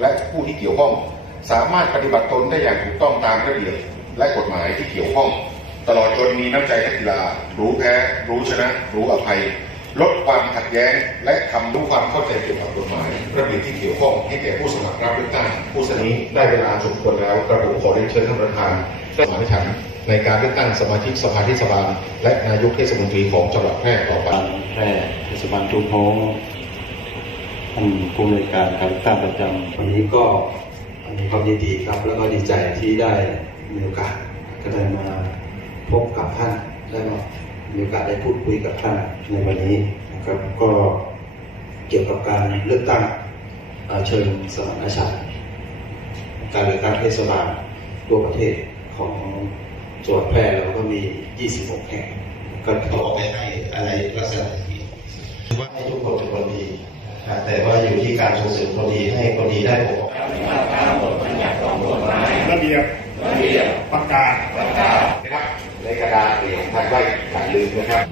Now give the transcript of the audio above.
และผู้ที่เกี่ยวข้อง สามารถปฏิบัติตนได้อย่างถูกต้องตามระเบียบและกฎหมายที่เกี่ยวข้อง ตลอดจนมีน้ำใจนักกีฬา รู้แพ้ รู้ชนะ รู้อภัย ลดความขัดแย้ง และทำรู้ความเข้าใจเกี่ยวกับกฎหมาย ระเบียบที่เกี่ยวข้องให้แก่ผู้สมัครรับเลือกตั้งผู้สนี้ได้เวลาสมควรแล้วกระผมขอเรียนเชิญท่านประธานสมานฉันท์ในการเลือกตั้งสมาชิกสภาเทศบาลและนายกเทศมนตรีของจังหวัดแพร่ต่อไปการแพร่เทศบาลทุ่งโฮ ท่านผู้อำนการการเลือกตั้งประจำวันนี้ก็มีความยินดีครับ แล้วก็ดีใจที่ได้มีโอกาสก็ได้มาพบกับท่านได้มามีโอกาสได้พูดคุยกับท่านในวันนี้นะครับก็เกี่ยวกับการเลือกตั้งเอ่อเชิงสมานฉันท์การเลือกตั้งเทศบาลทั่วประเทศของจังหวัดแพร่เราก็มี 26 แห่งก็ต่อไปให้อะไรลักษณะนี้ ว่าให้ทุกคนเป็นคนดีนะแต่ว่า อยู่ที่การส่งเสริมคนดีให้คนดีได้ผลระเบียบประกาศนะครับในกระดาษเองท่านไว้อย่าลืมนะครับ